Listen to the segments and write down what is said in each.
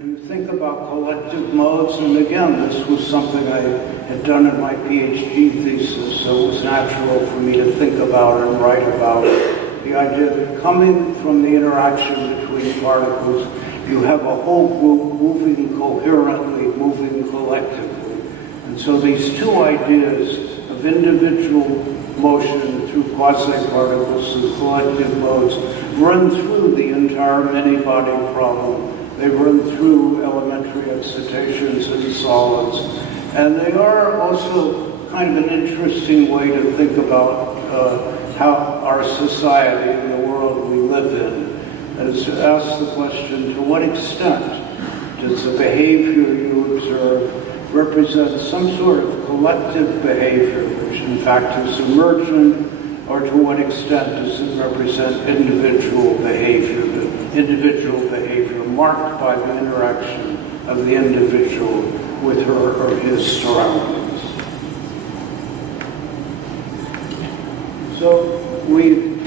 And you think about collective modes, and again, this was something I had done in my PhD thesis, so it was natural for me to think about and write about the idea that coming from the interaction between particles, you have a whole group moving coherently, moving collectively. And so these two ideas of individual motion through quasi-particles and collective modes run through the entire many-body problem. They run through elementary excitations and solids. And they are also kind of an interesting way to think about how our society and the world we live in. That is to ask the question, to what extent does the behavior you observe represent some sort of collective behavior, which in fact is emergent, or to what extent does it represent individual behavior marked by the interaction of the individual with her or his surroundings. So we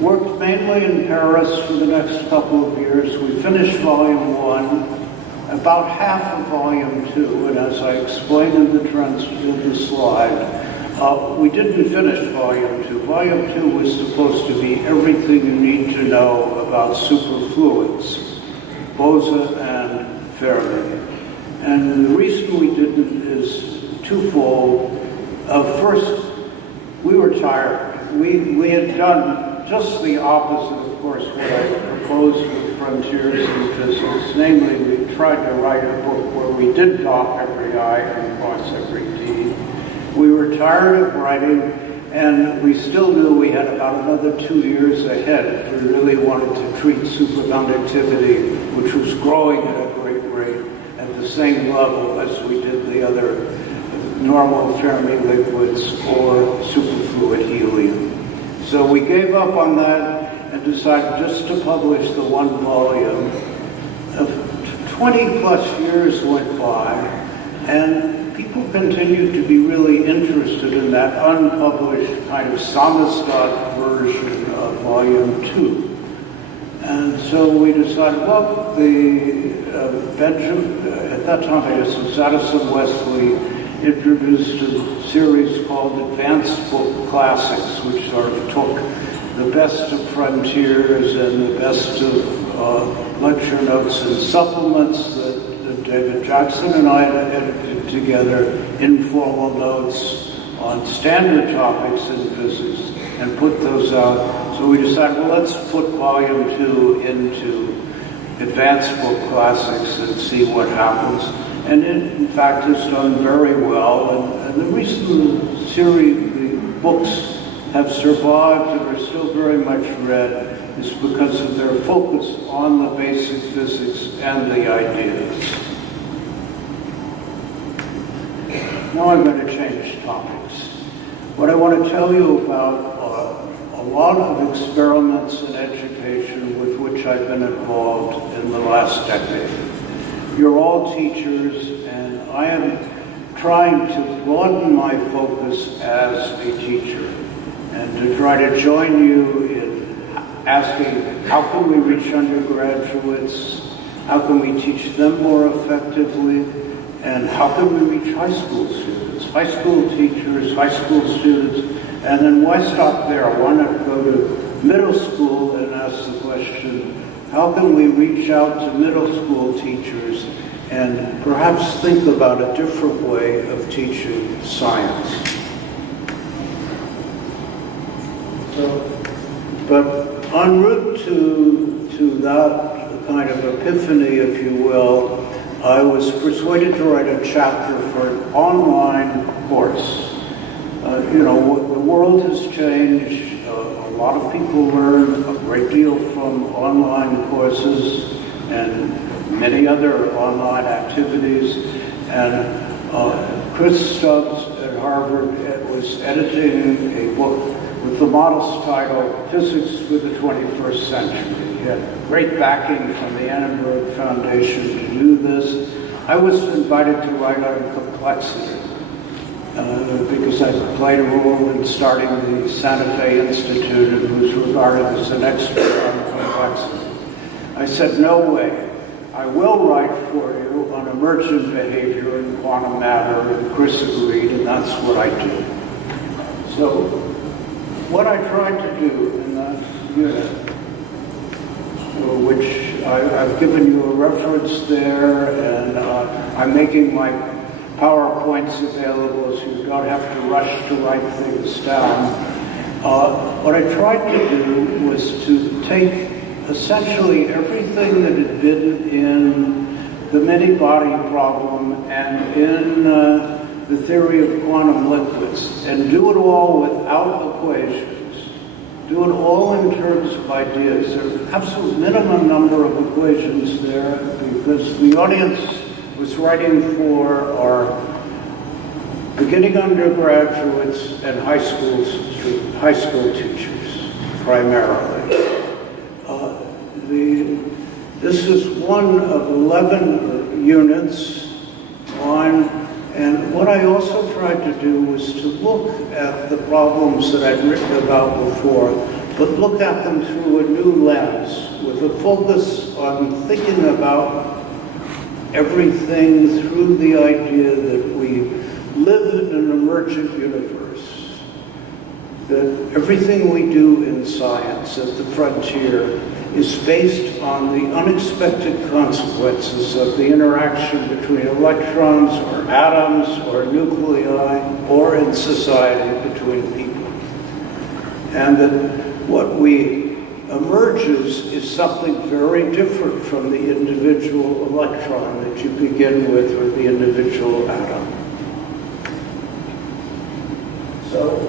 worked mainly in Paris for the next couple of years. We finished volume 1, about half of volume 2, and as I explained in the slide, we didn't finish volume 2. Volume 2 was supposed to be everything you need to know about superfluids, Bose and Fermi. And the reason we didn't is twofold. First, we were tired. We had done just the opposite, of course, what I proposed with Frontiers in Physics. Namely, we tried to write a book where we did dot every I and cross every T. We were tired of writing, and we still knew we had about another 2 years ahead if we really wanted to treat superconductivity, which was growing at a great rate, at the same level as we did the other normal Fermi liquids or superfluid helium. So we gave up on that and decided just to publish the one volume. 20 plus years went by, and people continued to be really interested in that unpublished kind of Samizdat version of volume 2. And so we decided, well, at that time, it was Addison Wesley introduced a series called Advanced Book Classics, which sort of took the best of Frontiers and the best of lecture notes and supplements that David Jackson and I had edited together, informal notes on standard topics in physics, and put those out. So we decided, well, let's put volume 2 into Advanced Book Classics and see what happens. And it, in fact, has done very well. And the reason the series, the books have survived and are still very much read is because of their focus on the basic physics and the ideas. Now I'm going to change topics. What I want to tell you about a lot of experiments in education with which I've been involved in the last decade. You're all teachers, and I am trying to broaden my focus as a teacher and to try to join you in asking, how can we reach undergraduates? How can we teach them more effectively? And how can we reach high school students, high school teachers, high school students? And then why stop there? Why not go to middle school and ask the question, how can we reach out to middle school teachers and perhaps think about a different way of teaching science? But en route to that kind of epiphany, if you will, I was persuaded to write a chapter for an online course. The world has changed. A lot of people learn a great deal from online courses and many other online activities. And Chris Stubbs at Harvard was editing a book with the modest title, Physics for the 21st Century. He had great backing from the Annenberg Foundation to do this. I was invited to write on complexity because I played a role in starting the Santa Fe Institute and was regarded as an expert on complexity. I said, no way. I will write for you on emergent behavior in quantum matter, and Chris agreed, and that's what I do. So what I tried to do in that unit, which I've given you a reference there, and I'm making my PowerPoints available so you don't have to rush to write things down. What I tried to do was to take essentially everything that had been in the many-body problem and in the theory of quantum liquids and do it all without equations. Do it all in terms of ideas. There's an absolute minimum number of equations there because the audience was writing for our beginning undergraduates and high school teachers primarily. This is one of 11 units on, and what I also tried to do was to look at the problems that I'd written about before, but look at them through a new lens, with a focus on thinking about everything through the idea that we live in an emergent universe, that everything we do in science at the frontier is based on the unexpected consequences of the interaction between electrons or atoms or nuclei or in society between people. And that what we emerges is something very different from the individual electron that you begin with or the individual atom. So,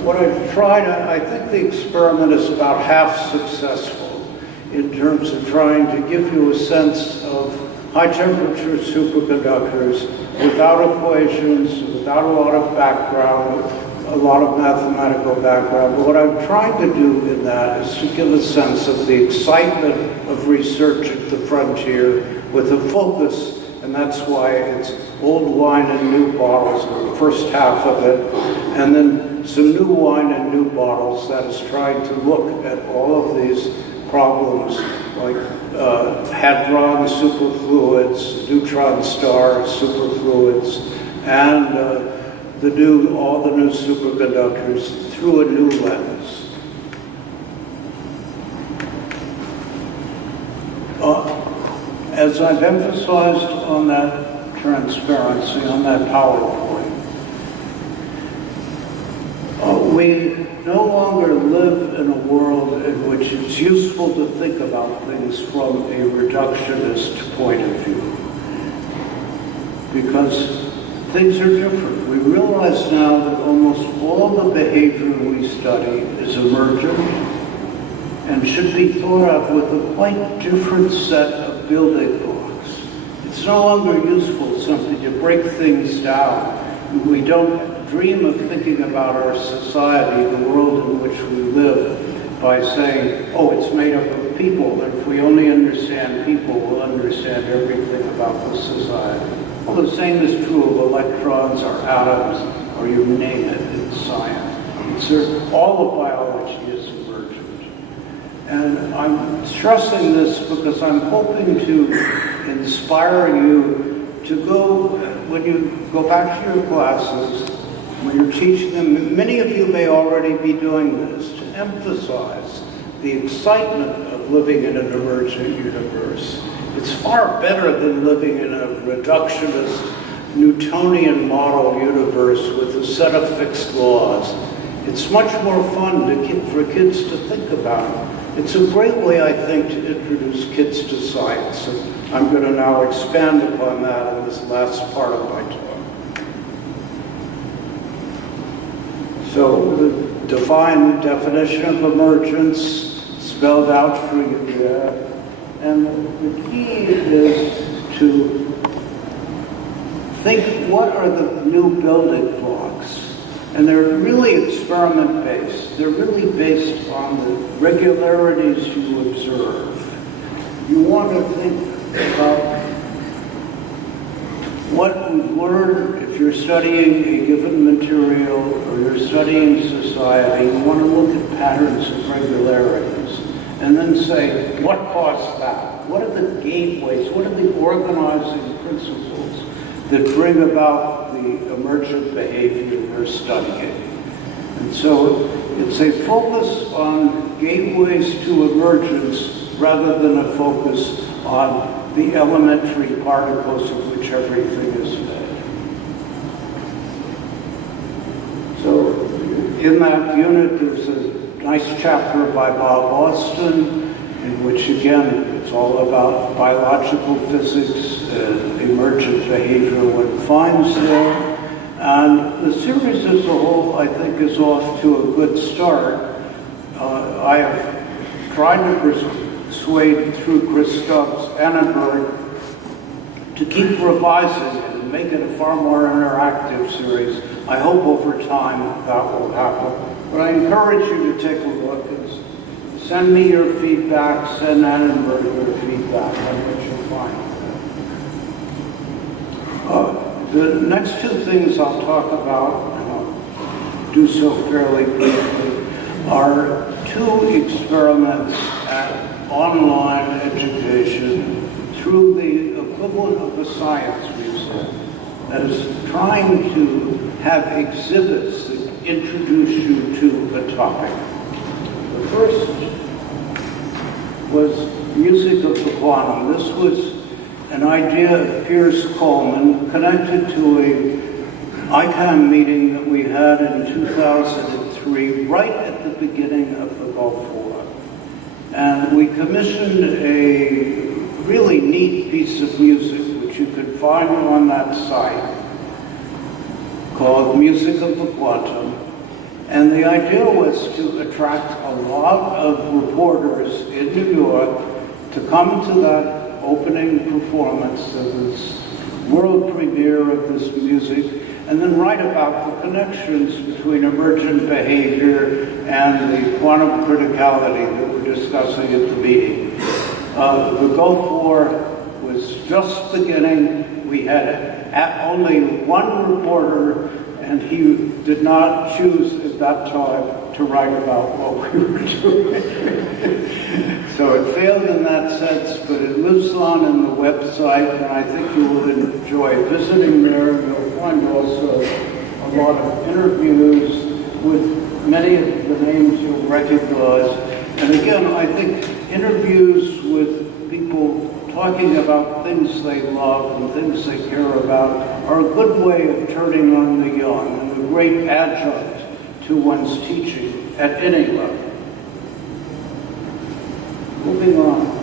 what I've tried, I think the experiment is about half successful in terms of trying to give you a sense of high-temperature superconductors without equations, without a lot of background, a lot of mathematical background. But what I'm trying to do in that is to give a sense of the excitement of research at the frontier with a focus, and that's why it's old wine in new bottles, the first half of it, and then some new wine and new bottles that is trying to look at all of these problems like hadron superfluids, neutron star superfluids, and all the new superconductors through a new lens. As I've emphasized on that transparency, on that PowerPoint, we no longer live in a world in which it's useful to think about things from a reductionist point of view, because things are different. We realize now that almost all the behavior we study is emergent and should be thought of with a quite different set of building blocks. It's no longer useful simply to break things down. We don't dream of thinking about our society, the world in which we live, by saying, oh, it's made up of people, and if we only understand people, we'll understand everything about the society. Well, the same is true of electrons or atoms, or you name it in science. All of biology is emergent. And I'm stressing this because I'm hoping to inspire you to go, when you go back to your classes, when you're teaching them, many of you may already be doing this, to emphasize the excitement of living in an emergent universe. It's far better than living in a reductionist Newtonian model universe with a set of fixed laws. It's much more fun for kids to think about. It's a great way, I think, to introduce kids to science. And I'm going to now expand upon that in this last part of my talk. So the definition of emergence spelled out for you there. And the key is to think, what are the new building blocks? And they're really experiment-based. They're really based on the regularities you observe. You want to think about what we've learned. If you're studying a given material or you're studying society, you want to look at patterns of regularities. and then say, what caused that? What are the gateways? What are the organizing principles that bring about the emergent behavior we're studying? And so it's a focus on gateways to emergence rather than a focus on the elementary particles of which everything is made. So in that unit, there's a nice chapter by Bob Austin, in which, again, it's all about biological physics, emergent behavior, what it finds there. And the series as a whole, I think, is off to a good start. I have tried to persuade through Christoph Annenberg to keep revising it and make it a far more interactive series. I hope over time that will happen. But I encourage you to take a look and send me your feedback, send Annenberg your feedback on what you find. The next two things I'll talk about, and I'll do so fairly briefly, are two experiments at online education through the equivalent of a science museum that is trying to have exhibits that introduce you to a topic. The first was music of the quantum. This was an idea of Piers Coleman connected to a ICANN meeting that we had in 2003, right at the beginning of the Gulf War. And we commissioned a really neat piece of music, which you could find on that site, called Music of the Quantum. And the idea was to attract a lot of reporters in New York to come to that opening performance of this world premiere of this music, and then write about the connections between emergent behavior and the quantum criticality that we're discussing at the meeting. The Gulf War was just beginning. We had only one reporter, and he did not choose at that time to write about what we were doing. So it failed in that sense, but it lives on in the website, and I think you will enjoy visiting there. You'll find also a lot of interviews with many of the names you'll recognize. And again, I think interviews with people talking about things they love and things they care about are a good way of turning on the young and a great adjunct to one's teaching at any level. Moving on.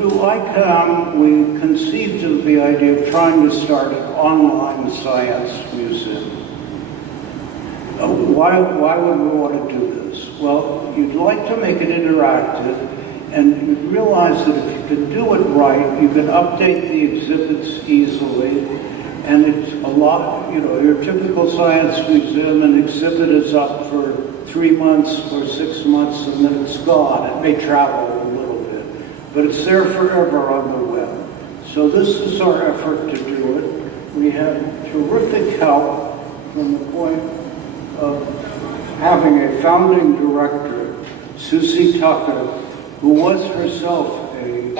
Through ICANN, we conceived of the idea of trying to start an online science museum. Why would we want to do this? Well, you'd like to make it interactive, and you realize that if you can do it right, you can update the exhibits easily, and it's a lot, your typical science museum, an exhibit is up for 3 months or 6 months, and then it's gone. It may travel a little bit, but it's there forever on the web. So this is our effort to do it. We had terrific help from the point of having a founding director, Susie Tucker, who was herself a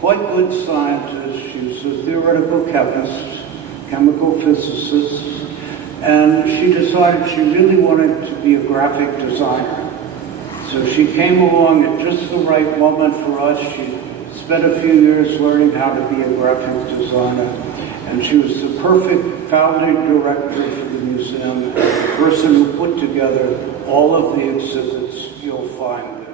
quite good scientist. She was a theoretical chemist, chemical physicist, and she decided she really wanted to be a graphic designer. So she came along at just the right moment for us. She spent a few years learning how to be a graphic designer, and she was the perfect founding director for the museum, the person who put together all of the exhibits you'll find there.